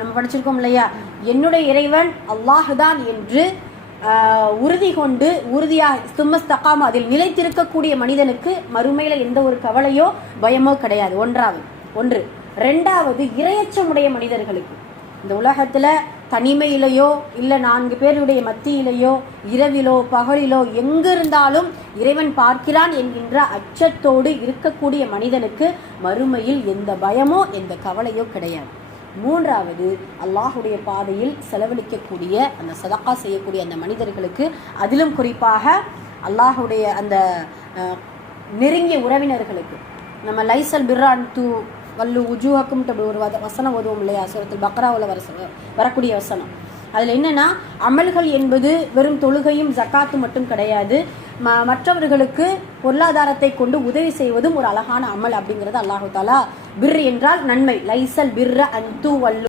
நம்ம படிச்சிருக்கோம் இல்லையா, என்னுடைய இறைவன் அல்லாஹுதான் என்று உறுதி கொண்டு உறுதியாக சும்மஸ்தகாம அதில் நிலைத்திருக்கக்கூடிய மனிதனுக்கு மறுமையில எந்த ஒரு கவலையோ பயமோ கிடையாது. ஒன்று. ரெண்டாவது, இரையச்சமுடைய மனிதர்களுக்கு இந்த உலகத்துல தனிமையிலையோ இல்ல 4 பேருடைய மத்தியிலையோ இரவிலோ பகலிலோ எங்கிருந்தாலும் இறைவன் பார்க்கிறான் என்கின்ற அச்சத்தோடு இருக்கக்கூடிய மனிதனுக்கு மறுமையில் எந்த பயமோ எந்த கவலையோ கிடையாது. மூன்றாவது, அல்லாஹுடைய பாதையில் செலவழிக்கக்கூடிய அந்த சதகா செய்யக்கூடிய அந்த மனிதர்களுக்கு, அதிலும் குறிப்பாக அல்லாஹுடைய அந்த நெருங்கிய உறவினர்களுக்கு, நம்ம லைசல் பிர்ரான் து வல்லு உஜூஹக்கும் ஒரு வசனம் ஓதுவோம் இல்லையா, சூரத்துல் பக்ராவில் வரக்கூடிய வசனம். அதில் என்னன்னா, அமல்கள் என்பது வெறும் தொழுகையும் ஜக்காத்து மட்டும் கிடையாது, மற்றவர்களுக்கு பொருளாதாரத்தை கொண்டு உதவி செய்வதும் ஒரு அழகான அமல் அப்படிங்கிறது அல்லாஹு தாலா. பிர் என்றால் நன்மை, லைசல் பிர்ர அன்து வல்லு